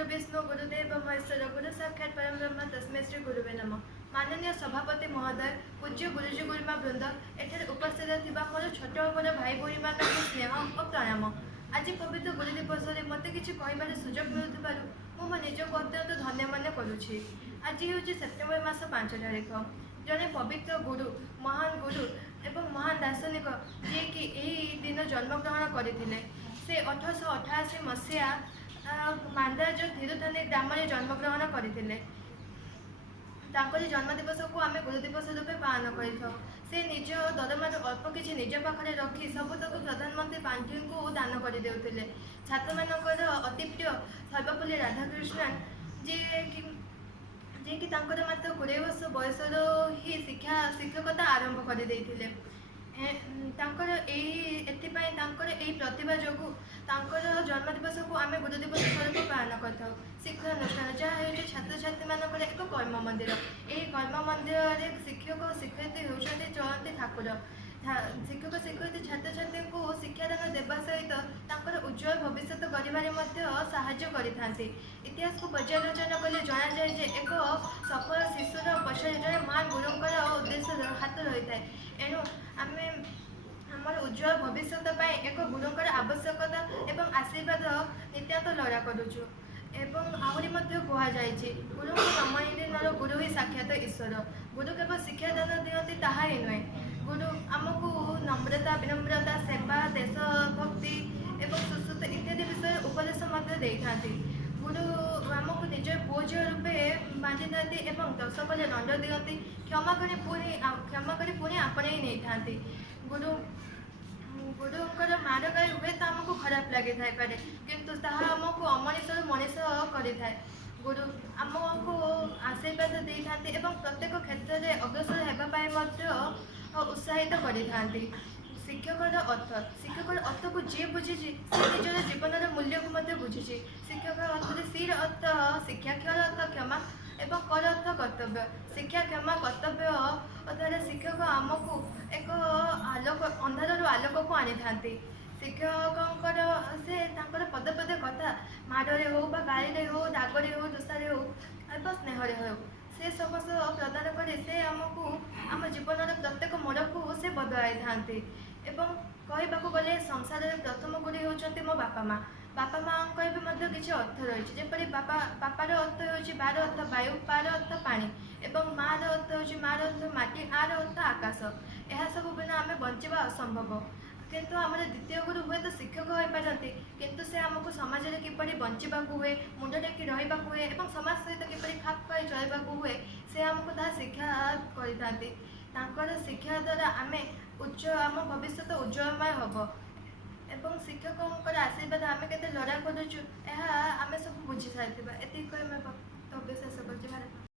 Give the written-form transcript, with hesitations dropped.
गुरु विष्णु गुरुदेव महेश्वर गुरु साक्षात परम ब्रह्म तस्मै श्री गुरुवे नमः। माननीय सभापति महोदय, पूज्य गुरुजी गुरुमा वृंद, एठारे उपस्थित थिबा मोर छोट बड़ भाई भौणी मानक स्नेह और प्रणाम। आज पवित्र गुरु दिवस में मत किसी कहबार सुजोग मिलुथिबारु मु मो निजको अत्यंत धन्य मन करुछि। आज हूँ सेप्टेम्बर मास 5 तारिख। जड़े पवित्र गुरु, महान गुरु एवं महान दार्शनिक जी कि यही दिन जन्मग्रहण करते। से 1888 मसीहा मांदाज थिरुथानी ग्राम में जन्मग्रहण करते। जन्मदिवस को आम गुरु दिवस रूपे पालन कर निज दरमार अल्प किसी निज पाखे रखी सबुतक प्रधानमंत्री पांठी को दान करदे। छात्र मानकर अति प्रिय सर्वपल्ली राधाकृष्णन जी कि मात्र 20 वर्ष बयस ही शिक्षकता आरंभ करदे। प्रतिभा जो जन्मदिवस को आम गुरु दिवस स्वरूप पालन कर शिक्षा अनुष्ठान जहाँ छात्र छात्री मानक एक कर्म मंदिर। यही कर्म मंदिर शिक्षक शिक्षयित्री होती चलती ठाकुर। शिक्षक शिक्षयित्री छात्र छात्री को शिक्षादान देवा सहित उज्जवल भविष्य करते। इतिहास को पर्यालोचना कले जना जाए एक सफल शिशुर पछाड़े जड़े महान गुरुंकर उद्देश्य हाथ रही है। एणु आम आमर उज्जवल भविष्य एक गुरुंकर आवश्यकता एवं आशीर्वाद नित्यांत लड़ा करुचु। आहरी कहुई गुरु नमन गुरु ही साक्षात ईश्वर। गुरु केवल शिक्षादान दिखती ताहा ही नुहे। गुरु आमको नम्रता विनम्रता सेवा देशभक्ति एवं सुश्रुत इत्यादि विषय उपदेश था। गुरु आमको निज पुओ झील रूपे बांधि था 10 पल्ले दंड दिखती क्षमा कर पुणी आपणे ही नहीं था। गुरु गुरुंकर मार गाई हुए तो आमको खराब लगी थाईपे किंतु ताहा आमको अमनिष मनीष कर। गुरु आमको आशीर्वाद दे था प्रत्येक क्षेत्र में अग्रसर होगा उत्साहित कर। शिक्षकर अर्थ को जी बुझी निजर जीवन मूल्य को बुझी। शिक्षक अर्थ सी अर्थ शिक्षा, क्षर अर्थ क्षमा एवं कर अर्थ कर्तव्य। शिक्षा क्षमा कर्तव्य द्वारा शिक्षक आमको एक आलोक अंधार आलोक को आनी था। शिक्षक से पदे पदे कथा माड़े हो गाड़ी हो रागरे हो दोषारे हो एवं स्नेहरे हो से समस्त प्रदान कर से आमको आम जीवन प्रत्येक मोड़ को से बदलाई था। कहवाक गले संसार प्रथम गुरु होती मो बापा माँ। बापा माँ किसी अर्थ रही जपरी बापार अर्थ हो बार अर्थ वायु, पार अर्थ पानी एवं मार अर्थ हो मार अर्थ माटी, आर अर्थ आकाश। यह सब बिना आम बंचा असंभव। किंतु आम द्वितीय गुरु हुए तो शिक्षक हो पारती किंतु से आमको समाज में किपरि बंचा हुए, मुंड टेकी रहा हुए और समाज सहित किपरि खाप खाई चलवा हुए से आमको ता शिक्षा कर। शिक्षा द्वारा आम आम भविष्य उज्जवलमय हम एवं शिक्षक आशीर्वाद आम के लड़ा करुचु आम सब बुझी सारी। एति शेष कर।